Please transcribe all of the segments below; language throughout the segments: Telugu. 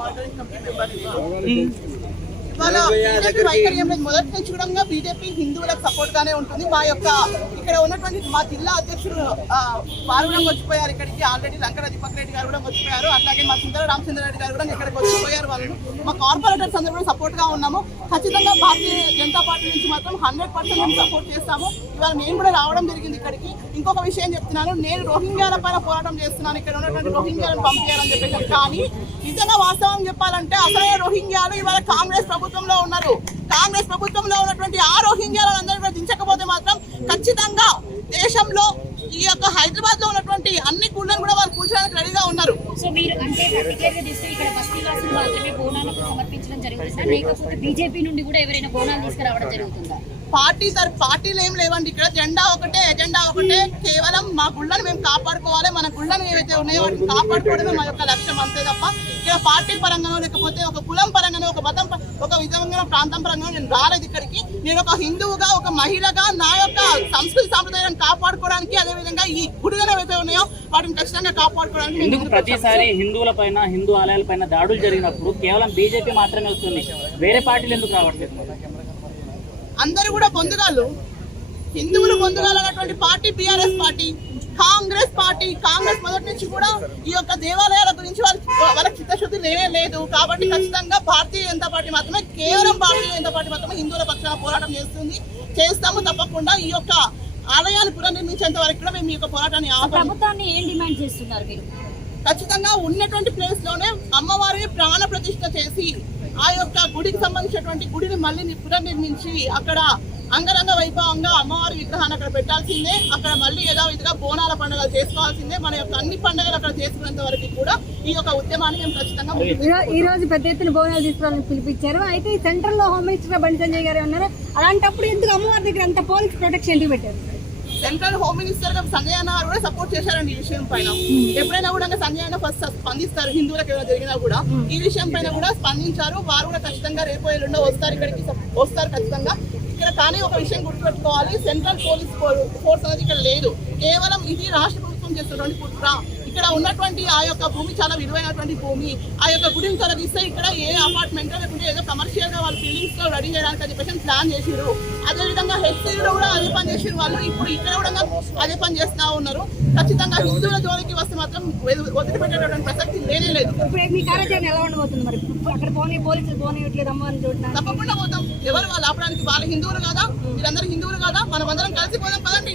Monitoring committee member. ఇవాళ బీజేపీ వైఖరి మొదటి నుంచి కూడా బీజేపీ హిందువులకు సపోర్ట్ గానే ఉంటుంది. మా యొక్క ఇక్కడ ఉన్నటువంటి మా జిల్లా అధ్యక్షుడు వారు కూడా వచ్చిపోయారు ఇక్కడికి. ఆల్రెడీ లంకర దీపక్ రెడ్డి గారు కూడా వచ్చిపోయారు. అట్లాగే మా సుందర రామచంద్రారెడ్డి గారు కూడా ఇక్కడికి వచ్చిపోయారు. వాళ్ళు మా కార్పొరేటర్స్ అందరూ కూడా సపోర్ట్ గా ఉన్నాము. ఖచ్చితంగా భారతీయ జనతా పార్టీ నుంచి మాత్రం 100% మేము సపోర్ట్ చేస్తాము. ఇవాళ నేను కూడా రావడం జరిగింది ఇక్కడికి. ఇంకొక విషయం చెప్తున్నాను, నేను రోహింగ్యాల పైన పోరాటం చేస్తున్నాను. ఇక్కడ ఉన్నటువంటి రోహింగ్యాలను పంపించాలని చెప్పేసి. కానీ నిజంగా వాస్తవం చెప్పాలంటే అసలే రోహింగ్యాలు ఇవాళ కాంగ్రెస్ ప్రభుత్వంలో ఉన్నారు. కాంగ్రెస్ ప్రభుత్వంలో ఉన్నటువంటి ఆ రోహింగ్యాలందరూ కూడా దించకపోతే మాత్రం ఖచ్చితంగా దేశంలో ఈ యొక్క హైదరాబాద్ లో ఉన్నటువంటి అన్ని గుళ్ళను కూడా వాళ్ళు కూర్చోడానికి రెడీగా ఉన్నారు. సో మీరు అంటే పర్టికులర్ గా చూస్తే ఇక్కడ బస్తీవాసులు మాత్రమే బోనాలకు సమర్పించడం జరుగుతుందా, లేకపోతే బీజేపీ నుండి కూడా ఎవరైనా బోనాలు తీసుకురావడం జరుగుతుందా? పార్టీలు ఏం లేవండి. ఇక్కడ జెండా ఒకటే, ఎజెండా ఒకటే. కేవలం మా గుళ్ళను మేము కాపాడుకోవాలి. మన గుళ్ళను ఏవైతే ఉన్నాయో వాటిని కాపాడుకోవడమే మా యొక్క లక్ష్యం, అంతే తప్ప ఇక్కడ పార్టీ పరంగానో లేకపోతే ఒక కులం పరంగానో ఒక మతం ఒక విధంగా ప్రాంతం పరంగా నేను రాలేదు ఇక్కడికి. నేను ఒక హిందువుగా ఒక మహిళగా నా యొక్క సంస్కృతి సాంప్రదాయాలను కాపాడుకోవడానికి, అదేవిధంగా ఈ గుడిలను ఏవైతే ఉన్నాయో వాటిని ఖచ్చితంగా కాపాడుకోవడానికి. ఎందుకు ప్రతిసారి హిందువుల పైన హిందూ ఆలయాల పైన దాడులు జరిగినప్పుడు కేవలం బీజేపీ మాత్రమే వస్తుంది, వేరే పార్టీలు ఎందుకు రావట్లేదు? అందరూ కూడా పొందుగాళ్ళు, హిందువులు పొందుగాలు అన్నటువంటి party BRS party, Congress party. Congress మొదటి నుంచి కూడా ఈ యొక్క దేవాలయాల గురించి వాళ్ళకి చిత్తశుద్ధి లేదు. కాబట్టి ఖచ్చితంగా భారతీయ జనతా పార్టీ మాత్రమే, కేవలం భారతీయ జనతా పార్టీ మాత్రమే హిందువుల పక్షాన పోరాటం చేస్తాము. తప్పకుండా ఈ యొక్క ఆలయాన్ని పునర్నిర్మించేంత వరకు కూడా మేము ఈ యొక్క పోరాటాన్ని ప్రభుత్వాన్ని ఏం డిమాండ్ చేస్తున్నారు మీరు? ఖచ్చితంగా ఉన్నటువంటి ప్లేస్ లోనే అమ్మవారిని ప్రాణ ప్రతిష్ఠ చేసి ఆ యొక్క గుడికి సంబంధించినటువంటి గుడిని మళ్ళీ పునర్నిర్మించి అక్కడ అంగరంగ వైభవంగా అమ్మవారి విగ్రహాన్ని అక్కడ పెట్టాల్సిందే. అక్కడ మళ్ళీ యథావిధిగా బోనాల పండుగలు చేసుకోవాల్సిందే. మన యొక్క అన్ని పండుగలు అక్కడ చేసుకునేంత వరకు కూడా ఈ యొక్క ఉద్యమాన్ని మేము ఖచ్చితంగా ఈ రోజు పెద్ద ఎత్తున బోనాలు తీసుకోవాలని పిలిపించారు. అయితే సెంట్రల్ లో హోమ్ మినిస్టర్ బండి సంజయ్ గారు ఉన్నారు. అలాంటప్పుడు ఎందుకు అమ్మవారి దగ్గర అంత పోలీస్ ప్రొటెక్షన్ ఎందుకు పెట్టారు? సెంట్రల్ హోమ్ మినిస్టర్ గా సంజయ్ అన్న గారు కూడా సపోర్ట్ చేశారండి ఈ విషయం పైన. ఎప్పుడైనా కూడా సంజయ్ అన్న ఫస్ట్ స్పందిస్తారు, హిందువులకు ఏమైనా జరిగినా కూడా ఈ విషయం పైన కూడా స్పందించారు. వారు కూడా ఖచ్చితంగా రేపు ఎల్లుండో వస్తారు, ఇక్కడికి వస్తారు ఖచ్చితంగా ఇక్కడ. కానీ ఒక విషయం గుర్తుపెట్టుకోవాలి, సెంట్రల్ పోలీస్ ఫోర్స్ అనేది ఇక్కడ లేదు. కేవలం ఇది రాష్ట్ర ప్రభుత్వం చేస్తున్నటువంటి కుట్ర. ఇక్కడ ఉన్నటువంటి ఆ యొక్క భూమి చాలా విలువైనటువంటి భూమి. ఆ యొక్క గుడిని తొలగిస్తే ఇక్కడ ఏ అపార్ట్మెంట్ లేకుంటే ఏదో కమర్షియల్ గా వాళ్ళు బిల్డింగ్స్ లో రెడీ చేయడానికి అని చెప్పేసి ప్లాన్ చేసిరు. అదేవిధంగా హెచ్సీలో కూడా అదే పని చేసిన వాళ్ళు ఇప్పుడు ఇక్కడ కూడా అదే పని చేస్తూ ఉన్నారు. ఖచ్చితంగా హిందువుల జోలికి వస్తే మాత్రం వదిలిపెట్టేటువంటి ప్రసక్తి లేదు. మీ కార్యాచరణ ఎలా ఉండబోతుంది మరి? అక్కడ పోలీసులు పోనీయట్లేదు అమ్మని చూడడానికి. తప్పకుండా పోతాం. ఎవరు వాళ్ళు ఆపడానికి? వాళ్ళ హిందువులు కాదా? మీరందరూ హిందువులు కాదా? మనం అందరం కలిసి పోదాం పదండి.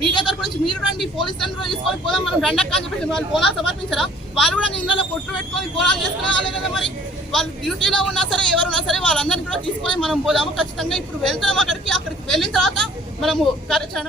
మీడియా తరపు నుంచి మీరు రండి, పోలీస్ అందరూ తీసుకొని పోదాం, మనం రండక్క అని చెప్పేసి వాళ్ళు బోనాలు సమర్పించరా? వాళ్ళు కూడా ఇళ్ళలో పొట్టు పెట్టుకొని బోనాలు చేసుకునే వాళ్ళే కదా. మరి వాళ్ళు డ్యూటీలో ఉన్నా సరే ఎవరున్నా సరే వాళ్ళందరినీ కూడా తీసుకొని మనం పోదాము. ఖచ్చితంగా ఇప్పుడు వెళ్తాం అక్కడికి వెళ్ళిన తర్వాత మనము కార్యాచరణ